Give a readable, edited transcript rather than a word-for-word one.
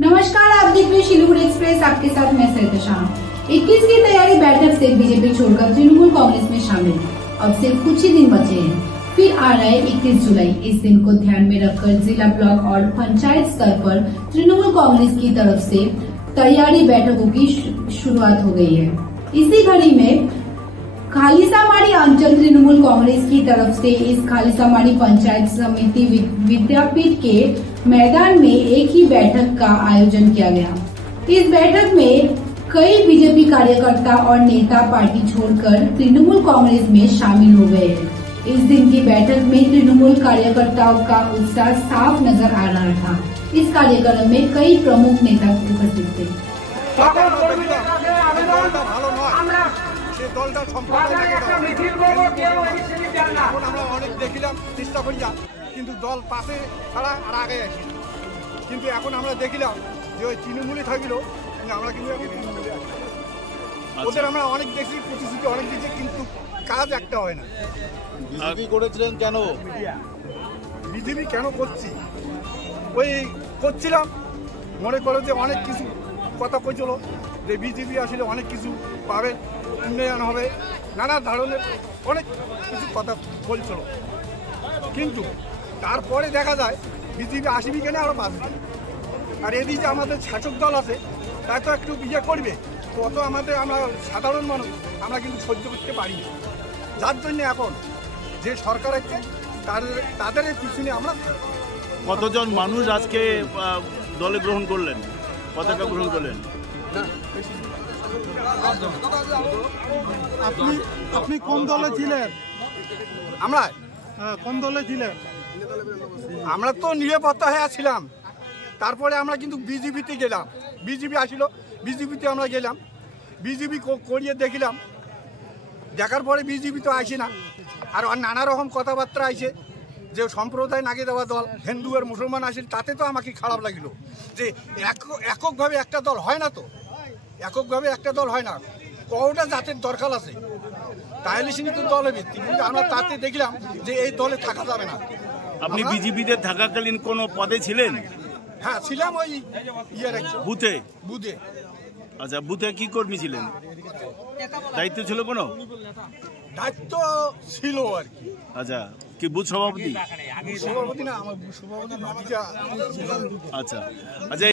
नमस्कार, आप देख रहे हैं शिलीगुड़ी एक्सप्रेस। आपके साथ मैं सरिता शाह। 21 की तैयारी बैठक से बीजेपी छोड़कर तृणमूल कांग्रेस में शामिल। अब सिर्फ कुछ ही दिन बचे हैं, फिर आ रहा है 21 जुलाई। इस दिन को ध्यान में रखकर जिला, ब्लॉक और पंचायत स्तर पर तृणमूल कांग्रेस की तरफ से तैयारी बैठकों की शुरुआत हो गई है। इसी घड़ी में खालिसामाड़ी अंचल तृणमूल कांग्रेस की तरफ से इस खालिसामाड़ी पंचायत समिति विद्यापीठ के मैदान में एक ही बैठक का आयोजन किया गया। इस बैठक में कई बीजेपी कार्यकर्ता और नेता पार्टी छोड़कर तृणमूल कांग्रेस में शामिल हो गए हैं। इस दिन की बैठक में तृणमूल कार्यकर्ताओं का उत्साह साफ नजर आ रहा था। इस कार्यक्रम में कई प्रमुख नेता उपस्थित थे। দলটা আমরা অনেক দেখিলাম, চেষ্টা করিলাম, কিন্তু দল পাশে ছাড়া আর আগে আসি। কিন্তু এখন আমরা দেখিলাম যে ওই তৃণমূলে থাকলেও আমরা কিন্তু ওদের আমরা অনেক দেখছি, প্রতিশ্রুতি অনেক দিচ্ছে, কিন্তু কাজ একটা হয় না। বিজেপি করেছিলেন কেন? বিজেপি কেন করছি, ওই করছিলাম মনে করো যে অনেক কিছু কথা কইছিল যে বিজেপি আসলে অনেক কিছু পাবে, উন্নয়ন হবে, নানা ধরনের অনেক কিছু কথা বলছিল। কিন্তু তারপরে দেখা যায় বিজেপি আসবি কেন আরও বাঁচবে। আর এদিকে যে আমাদের শাসক দল আছে তাই তো একটু বিয়ে করবে, তো অত আমরা সাধারণ মানুষ আমরা কিন্তু সহ্য করতে পারি না। যার জন্য এখন যে সরকার আছে তাদের পিছনে আমরা। কতজন মানুষ আজকে দলে গ্রহণ করলেন, পতাকা গ্রহণ করলেন? আপনি কোন দলে ছিলেন? আমরা কোন দলে ছিলেন? আমরা তো নিরাপত্তা হয়ে ছিলাম। তারপরে আমরা কিন্তু বিজেপিতে গেলাম, বিজেপি আসিল, বিজেপিতে আমরা গেলাম, বিজেপি করিয়ে দেখিলাম। দেখার পরে বিজেপি তো আসে না, আর নানা রকম কথাবার্তা আইছে যে সম্প্রদায় নাগে দেওয়া দল, হিন্দু আর মুসলমান আসে, তাতে তো আমাকে খারাপ লাগিল যে এককভাবে একটা দল হয় না। তো এককভাবে একটা দল হয় না, কটা জাতের দরকার আছে, তাহলে সে তো দলে ভিত্তি। কিন্তু আমরা তাতে দেখলাম যে এই দলে থাকা যাবে না। আপনি বিজেপিতে থাকাকালীন কোন পদে ছিলেন? হ্যাঁ ছিলাম, ওই বুথে। আচ্ছা, বুথে কি কর্মী ছিলেন? দায়িত্ব ছিল কোনো? দায়িত্ব ছিল আর কি। আচ্ছা, কি বুথ সভাপতি? সভাপতি না, আমার সভাপতি ভাতিজা। আচ্ছা আচ্ছা।